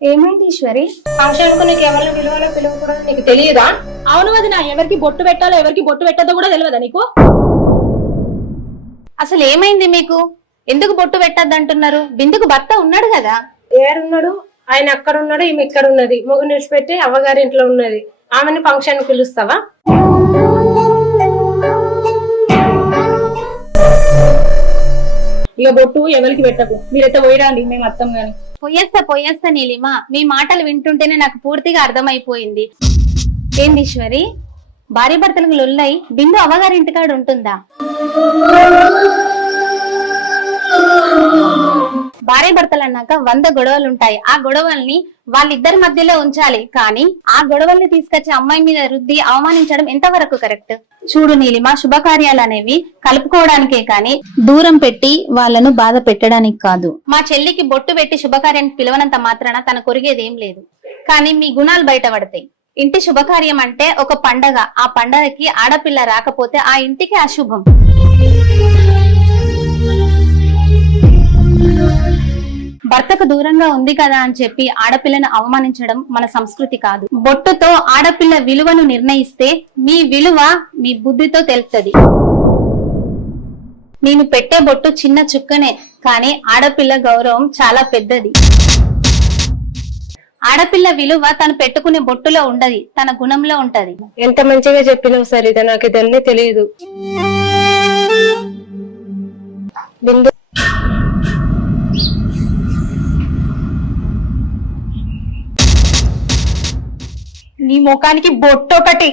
ఏమైంది ఈశ్వరి? ఫంక్షన్ కు నీకు ఎవరిని పిలవాలో పిలవకూడదు నీకు తెలియదా? అవును వదినా, ఎవరికి బొట్టు పెట్టాలో ఎవరికి బొట్టు పెట్టదో కూడా తెలియదా నీకు? అసలు ఏమైంది మీకు? ఎందుకు బొట్టు పెట్టద్దంటున్నారు? బిందుకు భర్త ఉన్నాడు కదా. ఏడున్నాడు? ఆయన అక్కడ ఉన్నాడు, ఈమె ఇక్కడ ఉన్నది. మొగ్గు నిడిచిపెట్టి అవ్వగారి ఇంట్లో ఉన్నది. ఆమెని ఫంక్షన్ కు పిలుస్తావా? ఇక బొట్టు ఎవరికి పెట్టకు, మీరైతే పోయిరండి, మేము అత్తం గాని. పొయ్యేస్తా నీలిమా, మీ మాటలు వింటుంటేనే నాకు పూర్తిగా అర్థమైపోయింది. ఏంది ఈశ్వరి, భార్య భర్తలకు లొల్లై బిందు అవ్వగారి ఇంటికాడ ఉంటుందా? భార్య భర్తలు అన్నాక 100 గొడవలు ఉంటాయి. ఆ గొడవల్ని వాళ్ళిద్దరి మధ్యలో ఉంచాలి, కానీ ఆ గొడవల్ని తీసుకొచ్చి అమ్మాయి మీద రుద్ది అవమానించడం ఎంతవరకు కరెక్ట్? చూడు నీలిమా, శుభకార్యాలు అనేవి కలుపుకోవడానికే కానీ దూరం పెట్టి వాళ్ళను బాధ పెట్టడానికి కాదు. మా చెల్లికి బొట్టు పెట్టి శుభకార్యానికి పిలవనంత మాత్రాన తన కొరిగేదేం లేదు. కానీ మీ గుణాలు బయటపడతాయి. ఇంటి శుభకార్యం అంటే ఒక పండగ. ఆ పండగకి ఆడపిల్ల రాకపోతే ఆ ఇంటికి అశుభం. భర్తకు దూరంగా ఉంది కదా అని చెప్పి ఆడపిల్లను అవమానించడం మన సంస్కృతి కాదు. బొట్టుతో ఆడపిల్ల విలువను నిర్ణయిస్తే మీ విలువ మీ బుద్ధితో తెలుస్తుంది. నేను పెట్టే బొట్టు చిన్న చుక్కనే, కానీ ఆడపిల్ల గౌరవం చాలా పెద్దది. ఆడపిల్ల విలువ తను పెట్టుకునే బొట్టులో ఉండదు, తన గుణంలో ఉంటది. ఎంత మంచిగా చెప్పినావు సరిత, నాకు ఇదన్నీ తెలియదు. బిందు, నీ ముఖానికి బొట్టు ఒకటి.